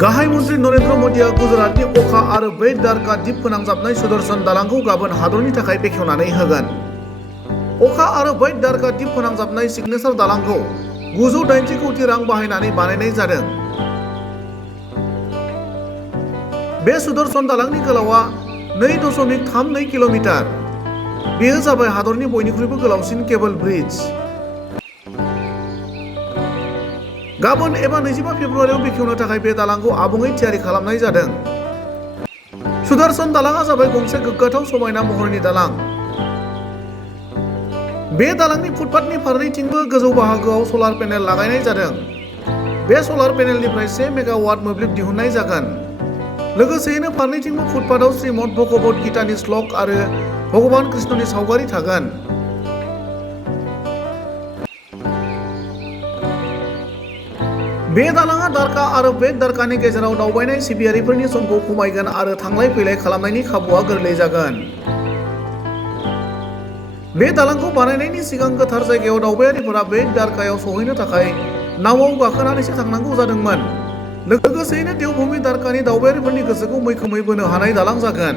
गाहाय मन्त्रि नरेन्द्र मदिआ गुजरातनि अखा आरो बै द्वारका दिप फोनांजाबनाय सुदर्शन दालांखौ गाबोन हादरनि थाखाय बेखेवनानै होगोन। अखा आरो बै द्वारका दिप फोनांजाबनाय सिगनेचार दालांखौ 980 कौटि रां बाहायनानै बानायनाय जादों। बे सुदर्शन दालांनि गोलावआ 2.32 किल'मिटार। बेयो जाबाय हादरनि बयनिख्रुइबो गोलावसिन केबल ब्रिज। गाबोन एबा 25 फेब्रुआरियाव बेखेवनो थाखाय बे दालांखौ आबुङै थियारि खालामनाय जादों। सुदर्शन दालांआ जाबाय गंसे गोग्गाथाव समायना महरनि दालां। बे दालांनि फुटपाथनि फारनैथिंबो गोजौ बाहागोआव सलार पेनेल लागायनाय जादों। बे सलार पेनेलनिफ्राय 1 मेगावाट मोब्लिब दिहुननाय जागोन। लोगोसेयैनो फारनैथिंबो फुटपाथआव श्रीमद भगवद गीतानि श्लक आरो भगवान कृष्णनि सावगारि थागोन। बे दालांआ द्वारका आरो बेट द्वारकानि गेजेराव दावबायनाय सिबियारिफोरनि समखौ खमायगोन आरो थांलाय फैलाय खालामनायनि खाबुआ गोरलै जागोन। बे दालांखौ बानायनायनि सिगां गोथार जायगायाव दावबायारिफोरा बेट द्वारकायाव सौहैनो थाखाय नावआव गाखोनानैसो थांनांगौ जादोंमोन। लोगोसेयैनो देवभूमि द्वारकानि दावबायारिफोरनि गोसोखौ मैखोमै बोनो हानाय दालां जागोन।